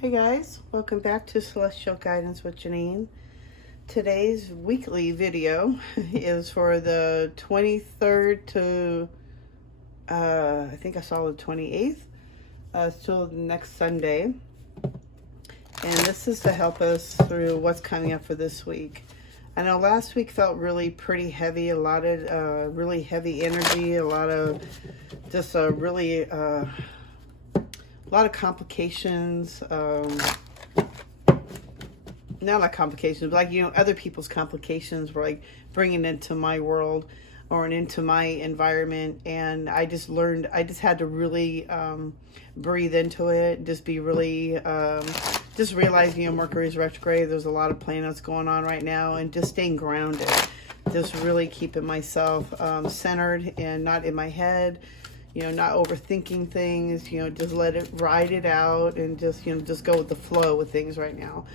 Hey guys, welcome back to Celestial Guidance with Janine. Today's weekly video is for the 23rd to, I think I saw the 28th, till next Sunday. And this is to help us through what's coming up for this week. I know last week felt really pretty heavy, a lot of really heavy energy, a lot of just a lot of complications, not like complications, but like, other people's complications were like bringing into my world or into my environment. And I just had to really breathe into it, just be really, just realize, Mercury's retrograde, there's a lot of planets going on right now, and just staying grounded, just really keeping myself centered and not in my head. Not overthinking things, just let it ride it out and just go with the flow with things right now.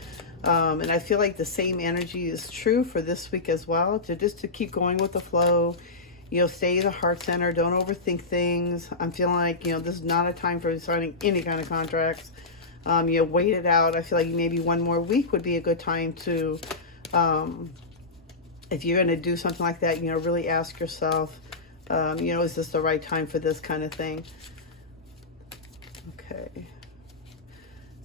And I feel like the same energy is true for this week as well, to keep going with the flow, stay in the heart center, don't overthink things. I'm feeling like, this is not a time for signing any kind of contracts. Wait it out. I feel like maybe one more week would be a good time to, if you're going to do something like that, really ask yourself, is this the right time for this kind of thing? Okay.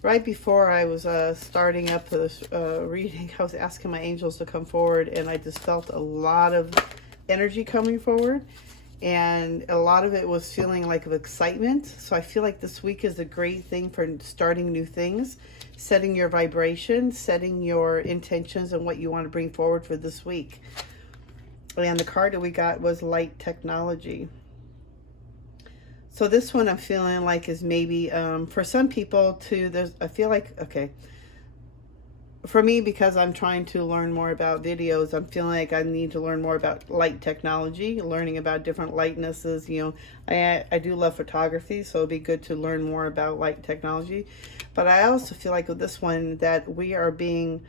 Right before I was starting up this reading, I was asking my angels to come forward, and I just felt a lot of energy coming forward, and a lot of it was feeling like of excitement. So I feel like this week is a great thing for starting new things, setting your vibration, setting your intentions and what you want to bring forward for this week. And the card that we got was light technology. So this one I'm feeling like is maybe for some people too. I feel like, okay, for me, because I'm trying to learn more about videos, I'm feeling like I need to learn more about light technology, learning about different lightnesses. I do love photography, so it'd be good to learn more about light technology. But I also feel like with this one that we are being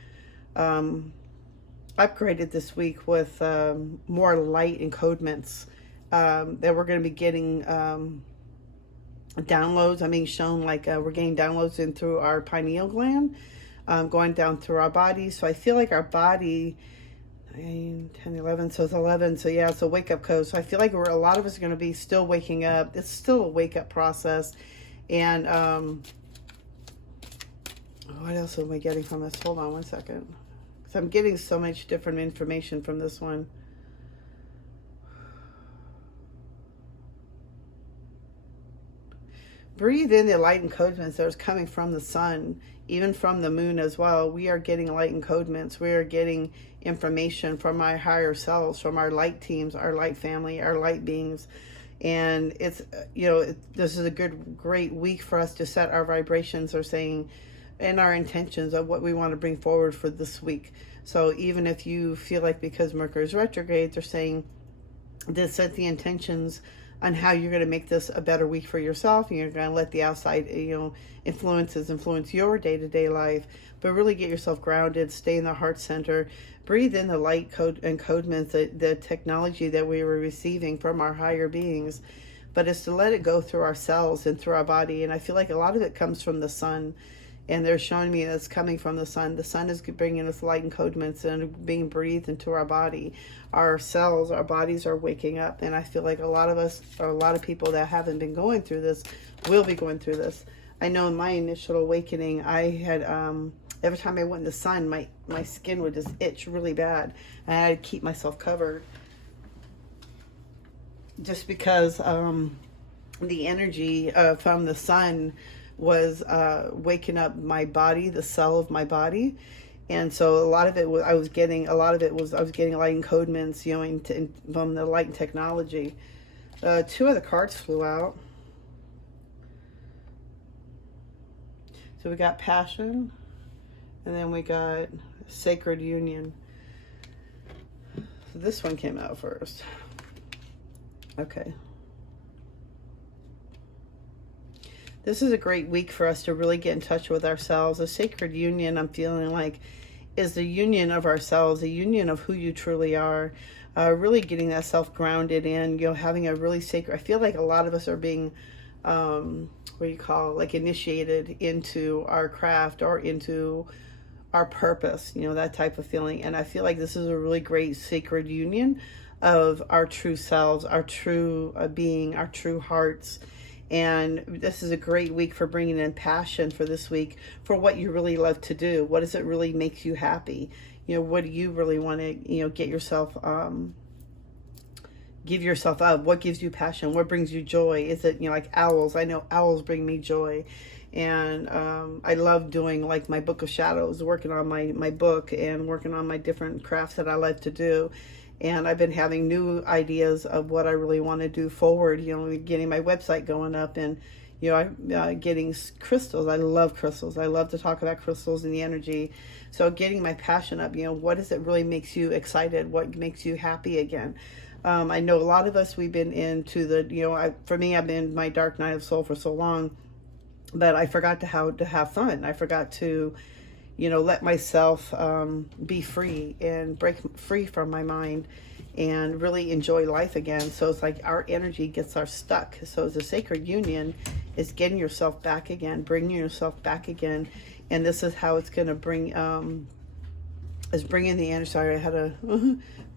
upgraded this week with more light encodements, that we're going to be getting downloads. I'm being shown like we're getting downloads in through our pineal gland, going down through our body. So I feel like our body, 9, 10, 11, so it's 11. So yeah, it's a wake-up code. So I feel like a lot of us are going to be still waking up. It's still a wake-up process. And what else am I getting from this? Hold on one second. So I'm getting so much different information from this one. Breathe in the light encodements that is coming from the sun, even from the moon as well. We are getting light encodements. We are getting information from our higher selves, from our light teams, our light family, our light beings. And it's, this is a great week for us to set our vibrations, or saying, and our intentions of what we want to bring forward for this week. So even if you feel like, because Mercury is retrograde, they're saying to set the intentions on how you're going to make this a better week for yourself, and you're going to let the outside influences influence your day-to-day life, but really get yourself grounded, stay in the heart center, breathe in the light code encodements, the technology that we were receiving from our higher beings. But it's to let it go through our cells and through our body. And I feel like a lot of it comes from the sun. And they're showing me that's coming from the sun. The sun is bringing us light encodements and being breathed into our body. Our cells, our bodies are waking up. And I feel like a lot of us, or a lot of people that haven't been going through this, will be going through this. I know in my initial awakening, I had, every time I went in the sun, my skin would just itch really bad. And I had to keep myself covered. Just because the energy from the sun was waking up my body, the cell of my body. And so a lot of it was, I was getting light encodements, from the light and technology. 2 of the cards flew out. So we got passion, and then we got sacred union. So this one came out first. Okay. This is a great week for us to really get in touch with ourselves. A sacred union, I'm feeling like, is the union of ourselves, the union of who you truly are. Really getting that self grounded in, having a really sacred, I feel like a lot of us are being what do you call, like initiated into our craft or into our purpose, you know, that type of feeling. And I feel like this is a really great sacred union of our true selves, our true being, our true hearts. And this is a great week for bringing in passion for this week for what you really love to do. What does it really make you happy? You know, what do you really want to, you know, get yourself, give yourself up? What gives you passion? What brings you joy? Is it, you know, like owls? I know owls bring me joy. And I love doing like my book of shadows, working on my book and working on my different crafts that I like to do. And I've been having new ideas of what I really want to do forward, you know, getting my website going up and, you know, getting crystals. I love crystals. I love to talk about crystals and the energy. So getting my passion up, you know, what is it really makes you excited? What makes you happy again? I know a lot of us, we've been into the, you know, for me, I've been in my dark night of soul for so long, but I forgot to have fun. I forgot to, you know, let myself be free and break free from my mind and really enjoy life again. So it's like our energy gets our stuck. So it's a sacred union is getting yourself back again, bringing yourself back again. And this is how it's going to bring, is bringing the energy. Sorry, I had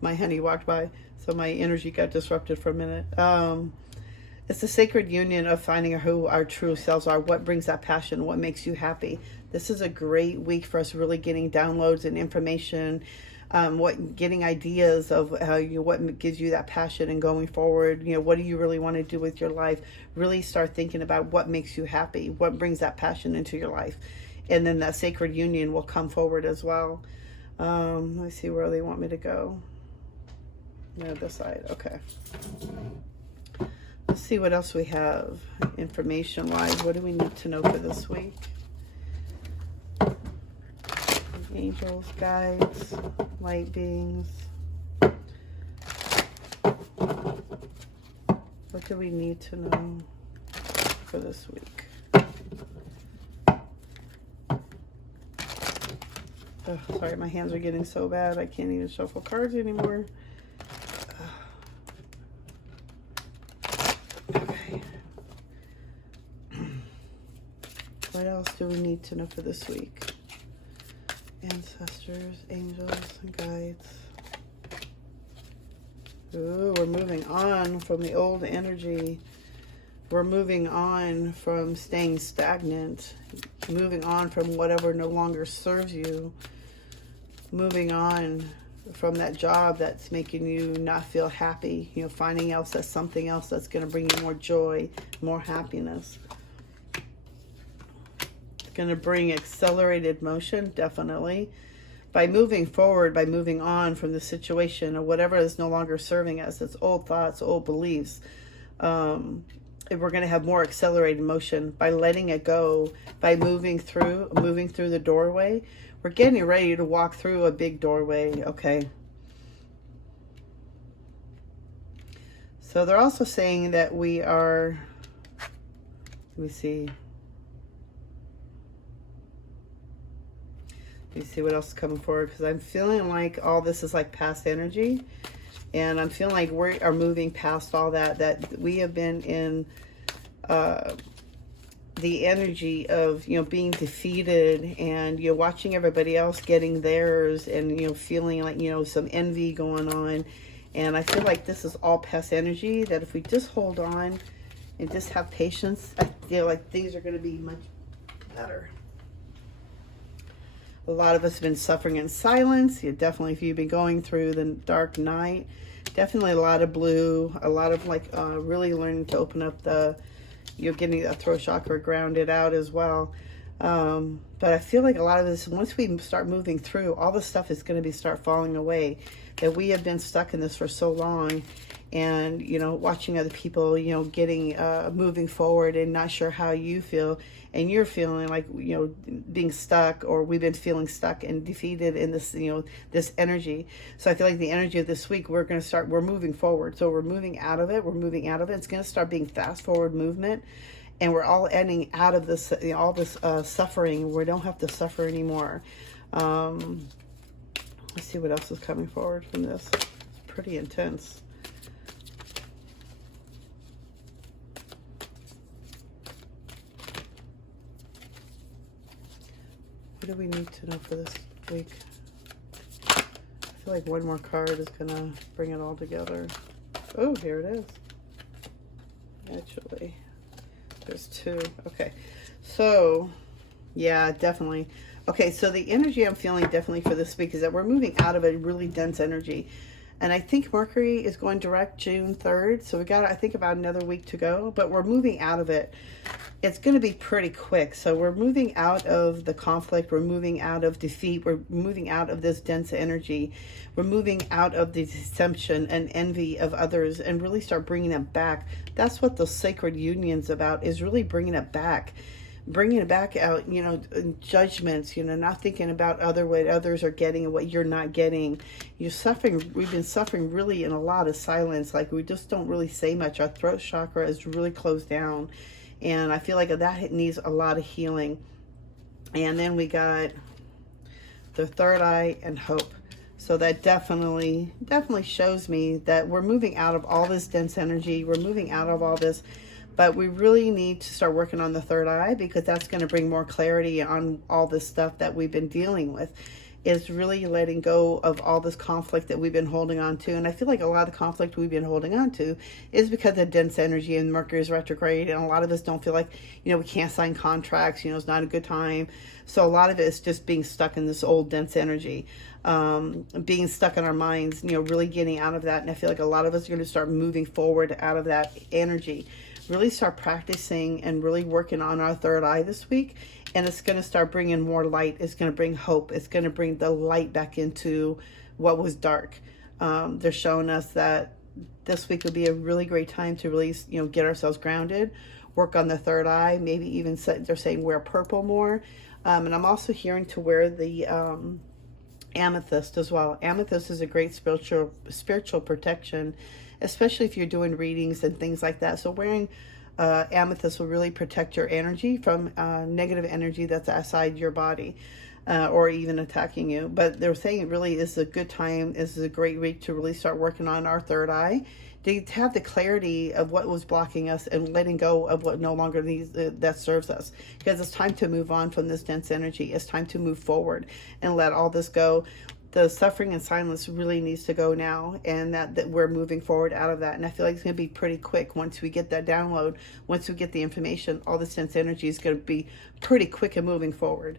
my honey walked by, so my energy got disrupted for a minute. It's the sacred union of finding who our true selves are, what brings that passion, what makes you happy. This is a great week for us really getting downloads and information, getting ideas of how what gives you that passion and going forward. You know, what do you really want to do with your life? Really start thinking about what makes you happy, what brings that passion into your life. And then that sacred union will come forward as well. Let me see where they want me to go. No, this side. Okay. Let's see what else we have information-wise. What do we need to know for this week? Angels, guides, light beings. What do we need to know for this week? Oh, sorry, my hands are getting so bad I can't even shuffle cards anymore. Okay. What else do we need to know for this week? Ancestors, angels, and guides. Ooh, we're moving on from the old energy. We're moving on from staying stagnant. Moving on from whatever no longer serves you. Moving on from that job that's making you not feel happy. You know, finding else that's something else that's going to bring you more joy, more happiness. Going to bring accelerated motion, definitely. By moving forward, by moving on from the situation or whatever is no longer serving us, it's old thoughts, old beliefs. We're going to have more accelerated motion by letting it go, by moving through the doorway. We're getting ready to walk through a big doorway, okay? So they're also saying that we are, let me see what else is coming forward, because I'm feeling like all this is like past energy, and I'm feeling like we are moving past all that we have been in the energy of, you know, being defeated and, you know, watching everybody else getting theirs and, you know, feeling like, you know, some envy going on. And I feel like this is all past energy, that if we just hold on and just have patience, I feel like things are going to be much better. A lot of us have been suffering in silence. You definitely, if you've been going through the dark night, definitely a lot of blue, a lot of like really learning to open up the, you're getting the throat chakra grounded out as well. But I feel like a lot of this, once we start moving through, all this stuff is going to start falling away. That we have been stuck in this for so long, and, you know, watching other people, you know, getting moving forward and not sure how you feel, and you're feeling like, you know, being stuck, or we've been feeling stuck and defeated in this, you know, this energy. So I feel like the energy of this week, we're moving forward. So we're moving out of it. It's going to start being fast forward movement, and we're all ending out of this, you know, all this suffering. We don't have to suffer anymore. Let's see what else is coming forward from this. It's pretty intense. What do we need to know for this week? I feel like one more card is gonna bring it all together. Oh, here it is. Actually, there's two. Okay, so yeah, definitely. Okay, so the energy I'm feeling definitely for this week is that we're moving out of a really dense energy. And I think Mercury is going direct June 3rd. So we got, I think, about another week to go. But we're moving out of it. It's going to be pretty quick. So we're moving out of the conflict. We're moving out of defeat. We're moving out of this dense energy. We're moving out of the deception and envy of others and really start bringing it back. That's what the sacred union's about, is really bringing it back. Bringing it back out, you know, judgments, you know, not thinking about what others are getting and what you're not getting. You're suffering. We've been suffering really in a lot of silence. Like, we just don't really say much. Our throat chakra is really closed down. And I feel like that needs a lot of healing. And then we got the third eye and hope. So that definitely shows me that we're moving out of all this dense energy. We're moving out of all this. But we really need to start working on the third eye, because that's going to bring more clarity on all this stuff that we've been dealing with. Is really letting go of all this conflict that we've been holding on to. And I feel like a lot of the conflict we've been holding on to is because of dense energy and Mercury's retrograde. And a lot of us don't feel like, you know, we can't sign contracts, you know, it's not a good time. So a lot of it is just being stuck in this old dense energy, being stuck in our minds, you know, really getting out of that. And I feel like a lot of us are going to start moving forward out of that energy. Really start practicing and really working on our third eye this week. And it's going to start bringing more light. It's going to bring hope. It's going to bring the light back into what was dark. They're showing us that this week would be a really great time to really, you know, get ourselves grounded, work on the third eye, maybe even they're saying wear purple more. And I'm also hearing to wear the amethyst as well. Amethyst is a great spiritual protection, especially if you're doing readings and things like that. So wearing amethyst will really protect your energy from negative energy that's outside your body or even attacking you. But they're saying it really is a good time. This is a great week to really start working on our third eye, to have the clarity of what was blocking us and letting go of what no longer needs, that serves us. Because it's time to move on from this dense energy. It's time to move forward and let all this go. The suffering and silence really needs to go now, and that we're moving forward out of that. And I feel like it's going to be pretty quick once we get that download, once we get the information. All this dense energy is going to be pretty quick and moving forward.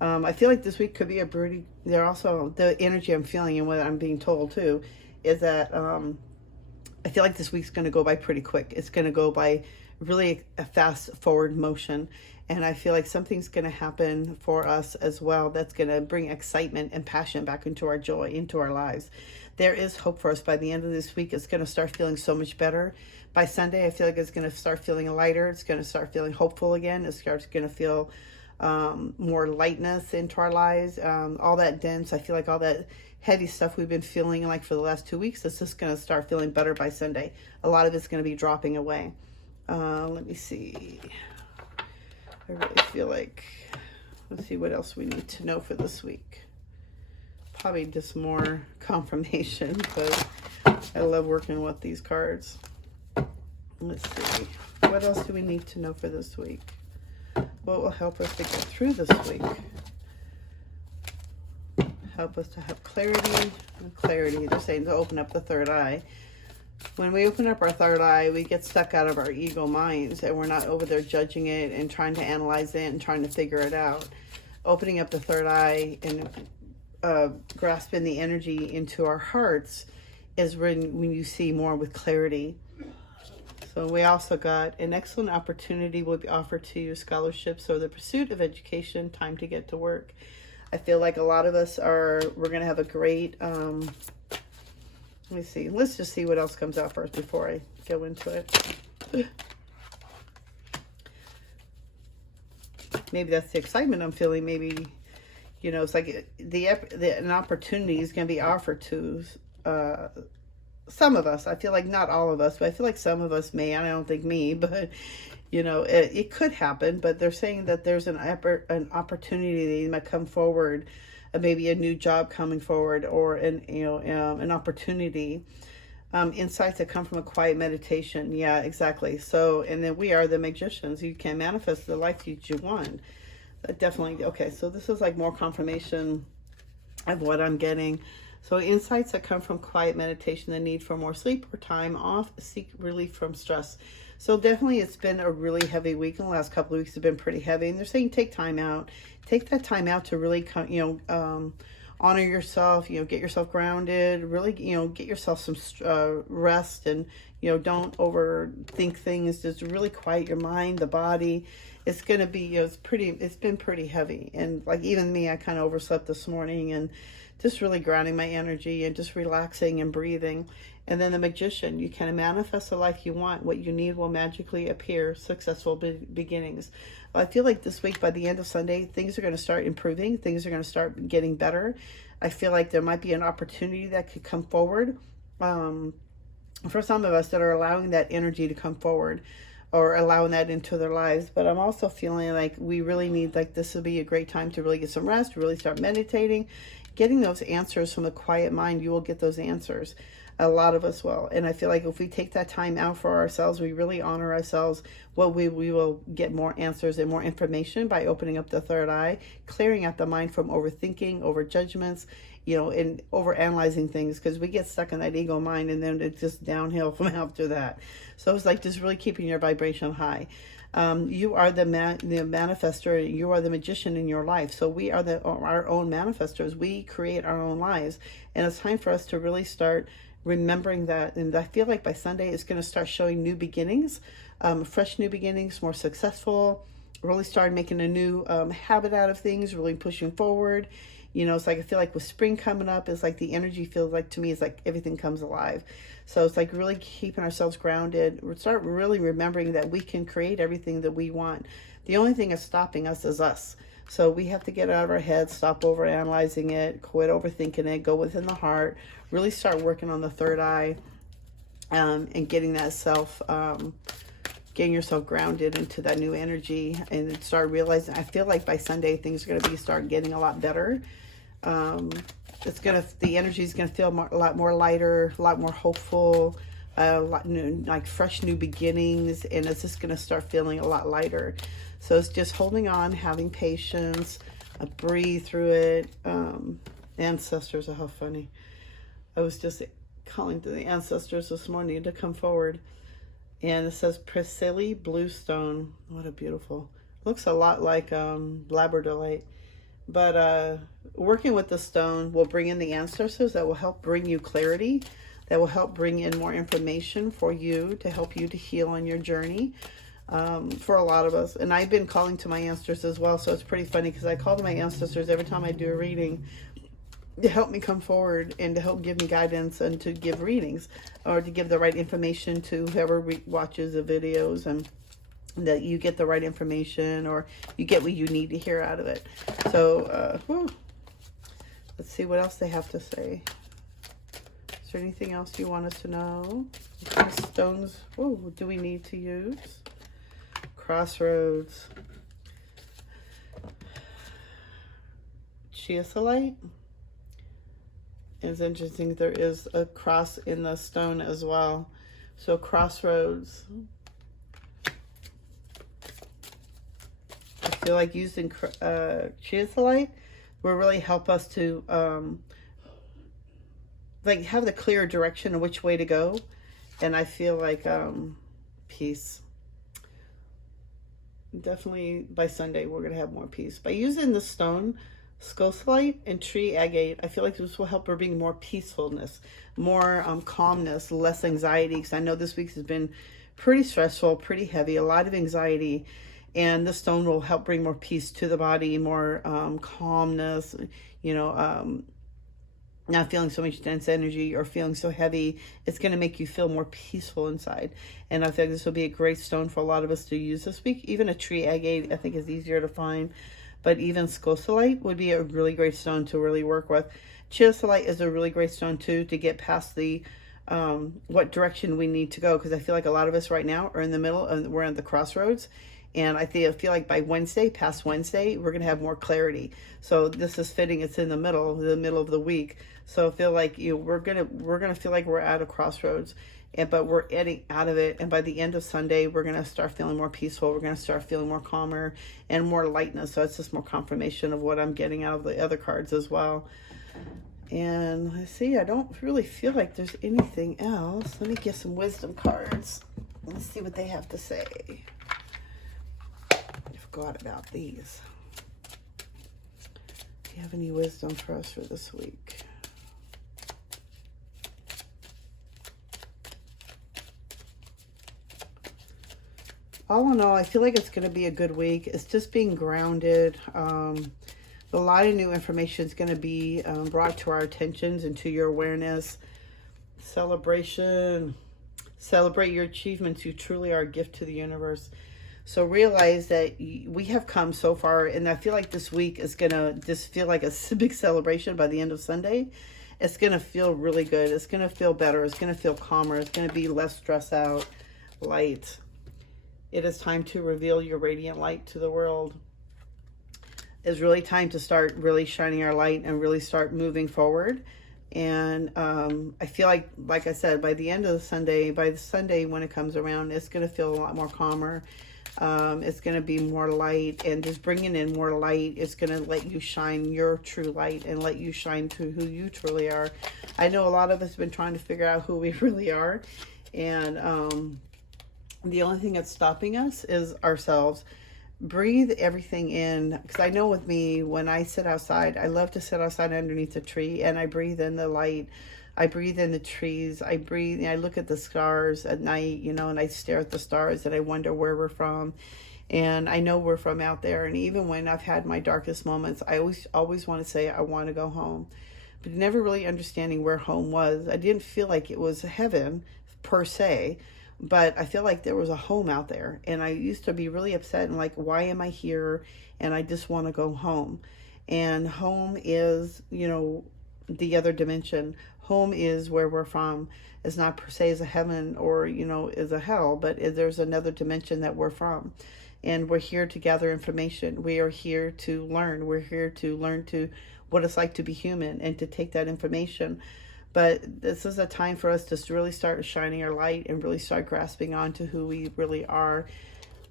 I feel like this week could be a pretty, they're also, the energy I'm feeling and what I'm being told too, is that I feel like this week's going to go by pretty quick. It's going to go by really a fast forward motion. And I feel like something's going to happen for us as well that's going to bring excitement and passion back into our joy, into our lives. There is hope for us. By the end of this week, it's going to start feeling so much better. By Sunday, I feel like it's going to start feeling lighter. It's going to start feeling hopeful again. It starts going to feel more lightness into our lives. All that dense, I feel like all that heavy stuff we've been feeling like for the last 2 weeks, it's just going to start feeling better by Sunday. A lot of it's going to be dropping away. Let me see. I really feel like, let's see what else we need to know for this week. Probably just more confirmation, but I love working with these cards. Let's see. What else do we need to know for this week? What will help us to get through this week? Help us to have clarity. Clarity, they're saying to open up the third eye. When we open up our third eye, we get stuck out of our ego minds, and we're not over there judging it and trying to analyze it and trying to figure it out. Opening up the third eye and grasping the energy into our hearts is when you see more with clarity. So we also got an excellent opportunity will be offered to you, scholarships or the pursuit of education, time to get to work. I feel like a lot of us we're going to have a great, let me see. Let's just see what else comes out first before I go into it. Maybe that's the excitement I'm feeling. Maybe, you know, it's like an opportunity is going to be offered to some of us. I feel like not all of us, but I feel like some of us may. I don't think me, but you know, it could happen. But they're saying that there's an opportunity that might come forward. Maybe a new job coming forward, or an opportunity, insights that come from a quiet meditation. Yeah, exactly. So, and then we are the magicians. You can manifest the life that you want. Definitely. Okay, so this is like more confirmation of what I'm getting. So insights that come from quiet meditation, the need for more sleep or time off, seek relief from stress. So definitely it's been a really heavy week. In the last couple of weeks have been pretty heavy. And they're saying take time out. Take that time out to really, honor yourself, get yourself grounded, really, get yourself some rest, and, don't overthink things. Just really quiet your mind, the body. It's going to be, it's been pretty heavy. And like even me, I kind of overslept this morning, and just really grounding my energy and just relaxing and breathing. And then the Magician, you can manifest the life you want. What you need will magically appear. Successful beginnings. I feel like this week, by the end of Sunday, things are going to start improving. Things are going to start getting better. I feel like there might be an opportunity that could come forward for some of us that are allowing that energy to come forward, or allowing that into their lives. But I'm also feeling like we really need, like, this will be a great time to really get some rest, really start meditating, getting those answers from a quiet mind. You will get those answers. A lot of us will. And I feel like if we take that time out for ourselves, we really honor ourselves, we will get more answers and more information by opening up the third eye, clearing out the mind from overthinking, over judgments, and over analyzing things, because we get stuck in that ego mind, and then it's just downhill from after that. So it's like just really keeping your vibration high. You are the manifestor. You are the magician in your life. So we are our own manifestors. We create our own lives, and it's time for us to really start remembering that. And I feel like by Sunday it's going to start showing new beginnings, fresh new beginnings, more successful, really start making a new habit out of things, really pushing forward. It's like I feel like with spring coming up, it's like the energy feels like, to me, it's like everything comes alive. So it's like really keeping ourselves grounded. We start really remembering that we can create everything that we want. The only thing that's stopping us is us. So we have to get out of our heads, stop over analyzing it, quit overthinking it, go within the heart, really start working on the third eye, and getting that getting yourself grounded into that new energy, and start realizing, I feel like by Sunday things are going to start getting a lot better. The energy is going to feel a lot more lighter, a lot more hopeful, a lot new, like fresh new beginnings, and it's just going to start feeling a lot lighter. So it's just holding on, having patience, breathe through it. Ancestors, oh, how funny. I was just calling to the ancestors this morning to come forward. And it says Priscilla Bluestone. What a beautiful, looks a lot like labradorite. But working with the stone will bring in the ancestors that will help bring you clarity, that will help bring in more information for you, to help you to heal on your journey. For a lot of us. And I've been calling to my ancestors as well. So it's pretty funny, because I call to my ancestors every time I do a reading to help me come forward and to help give me guidance and to give readings, or to give the right information to whoever watches the videos, and that you get the right information, or you get what you need to hear out of it. So let's see what else they have to say. Is there anything else you want us to know? What kind of stones do we need to use? Crossroads. Chiasolite. It's interesting, there is a cross in the stone as well. So crossroads. I feel like using chiasolite will really help us to like have the clear direction of which way to go. And I feel like peace. Definitely by Sunday we're going to have more peace. By using the stone, scosalite and tree agate, I feel like this will help her bring more peacefulness, more calmness, less anxiety. Because I know this week has been pretty stressful, pretty heavy, a lot of anxiety. And the stone will help bring more peace to the body, more calmness, not feeling so much dense energy or feeling so heavy. It's going to make you feel more peaceful inside. And I think this will be a great stone for a lot of us to use this week. Even a tree agate, I think, is easier to find. But even scosalite would be a really great stone to really work with. Chiasolite is a really great stone too, to get past the what direction we need to go. Because I feel like a lot of us right now are in the middle, and we're at the crossroads. And I feel like by Wednesday, past Wednesday, we're going to have more clarity. So this is fitting. It's in the middle of the week. So I feel like we're gonna feel like we're at a crossroads, but we're getting out of it. And by the end of Sunday, we're going to start feeling more peaceful. We're going to start feeling more calmer and more lightness. So it's just more confirmation of what I'm getting out of the other cards as well. And let's see, I don't really feel like there's anything else. Let me get some wisdom cards. Let's see what they have to say. I forgot about these. Do you have any wisdom for us for this week? All in all, I feel like it's going to be a good week. It's just being grounded. A lot of new information is going to be brought to our attentions and to your awareness. Celebration. Celebrate your achievements. You truly are a gift to the universe. So realize that we have come so far, and I feel like this week is going to just feel like a big celebration by the end of Sunday. It's going to feel really good. It's going to feel better. It's going to feel calmer. It's going to be less stressed out, light. It is time to reveal your radiant light to the world. It's really time to start really shining our light and really start moving forward. And I feel like I said, by the end of the Sunday, by the Sunday when it comes around, it's going to feel a lot more calmer. It's going to be more light, and just bringing in more light is going to let you shine your true light and let you shine to who you truly are. I know a lot of us have been trying to figure out who we really are, and the only thing that's stopping us is ourselves. Breathe everything in, because I know with me, when I sit outside, I love to sit outside underneath a tree, and I breathe in the light. I breathe in the trees. I breathe, I look at the stars at night, you know, and I stare at the stars, and I wonder where we're from. And I know we're from out there. And even when I've had my darkest moments, I always want to say, I want to go home. But never really understanding where home was. I didn't feel like it was heaven per se, but I feel like there was a home out there. And I used to be really upset and like, why am I here? And I just want to go home. And home is, you know, the other dimension. Home is where we're from. It's not per se as a heaven or, you know, is a hell, but there's another dimension that we're from. And we're here to gather information. We are here to learn. We're here to learn to what it's like to be human and to take that information. But this is a time for us to really start shining our light and really start grasping onto who we really are.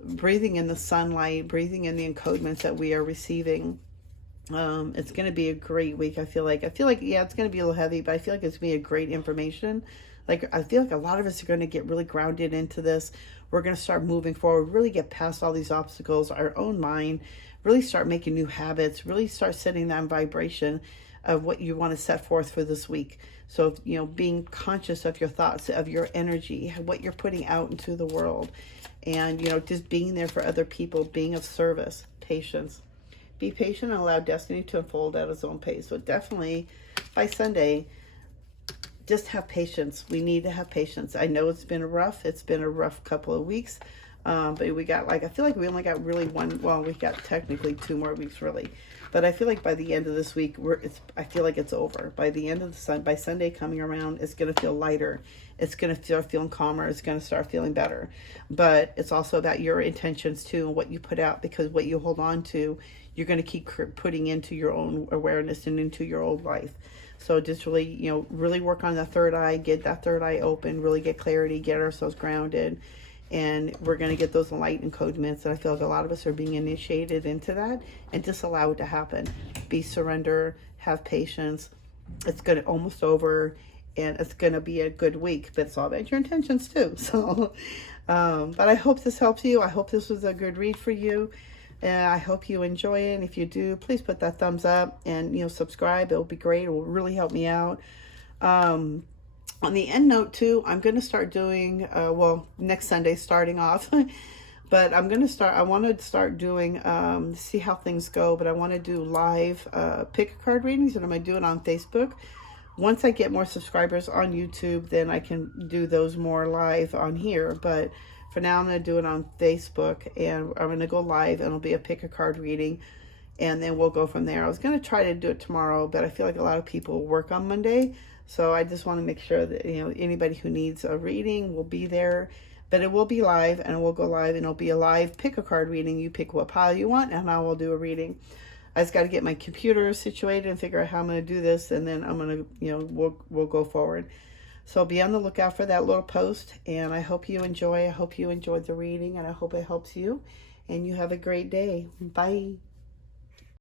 Breathing in the sunlight, breathing in the encodements that we are receiving. It's going to be a great week. I feel like, yeah, it's going to be a little heavy, but I feel like it's going to be a great information. Like, I feel like a lot of us are going to get really grounded into this. We're going to start moving forward, really get past all these obstacles, our own mind, really start making new habits, really start setting that vibration of what you want to set forth for this week. So, you know, being conscious of your thoughts, of your energy, what you're putting out into the world, and, you know, just being there for other people, being of service, patience. Be patient and allow destiny to unfold at its own pace. So definitely by Sunday, just have patience. We need to have patience. I know it's been rough. It's been a rough couple of weeks. But we got, like, I feel like we only got really we got technically 2 more weeks really. But I feel like by the end of this week, I feel like it's over. By the end of by Sunday coming around, it's going to feel lighter. It's going to start feeling calmer. It's going to start feeling better. But it's also about your intentions too, and what you put out, because what you hold on to, you're going to keep putting into your own awareness and into your old life. So just really, you know, really work on the third eye, get that third eye open, really get clarity, get ourselves grounded. And we're going to get those light encodements. And I feel like a lot of us are being initiated into that, and just allow it to happen. Be surrender, have patience. It's going to almost over, and it's going to be a good week, but it's all about your intentions too. So, but I hope this helps you. I hope this was a good read for you. And I hope you enjoy it. And if you do, please put that thumbs up and, you know, subscribe. It'll be great. It will really help me out. On the end note too, I'm going to start doing, next Sunday starting off, but I want to start doing, see how things go, but I want to do live pick a card readings, and I'm going to do it on Facebook. Once I get more subscribers on YouTube, then I can do those more live on here. But for now, I'm going to do it on Facebook, and I'm going to go live, and it'll be a pick a card reading, and then we'll go from there. I was going to try to do it tomorrow, but I feel like a lot of people work on Monday. So I just want to make sure that, you know, anybody who needs a reading will be there. But it will be live, and it will go live, and it'll be a live pick a card reading. You pick what pile you want, and I will do a reading. I just got to get my computer situated and figure out how I'm going to do this, and then I'm going to, you know, we'll go forward. So be on the lookout for that little post, and I hope you enjoy. I hope you enjoyed the reading, and I hope it helps you, and you have a great day. Bye.